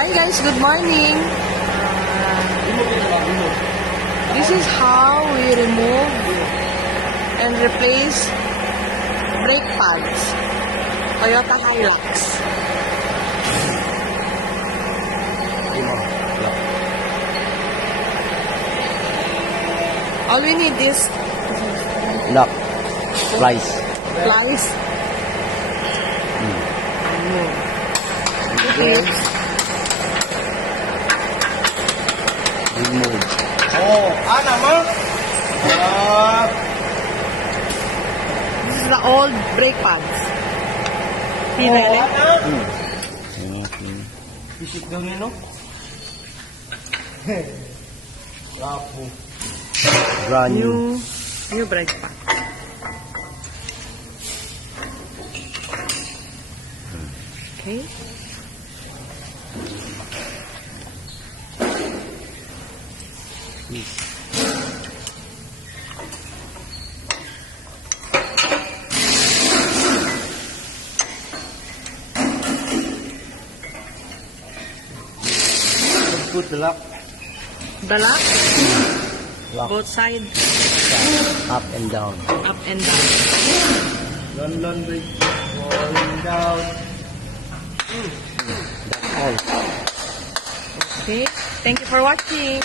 Hi guys, good morning. This is how we remove and replace brake pads. Toyota Hilux. All we need is lock, plies. plies. Clips. Remove. Oh, ano mo? This is the old brake pads. See there? Isip daw nino? Lapo. Brand new. New brake pad. Okay. Put the lock. The lock, Lock. both sides, Up and down. up and down. London Bridge. Falling down. That's all. Okay. Thank you for watching.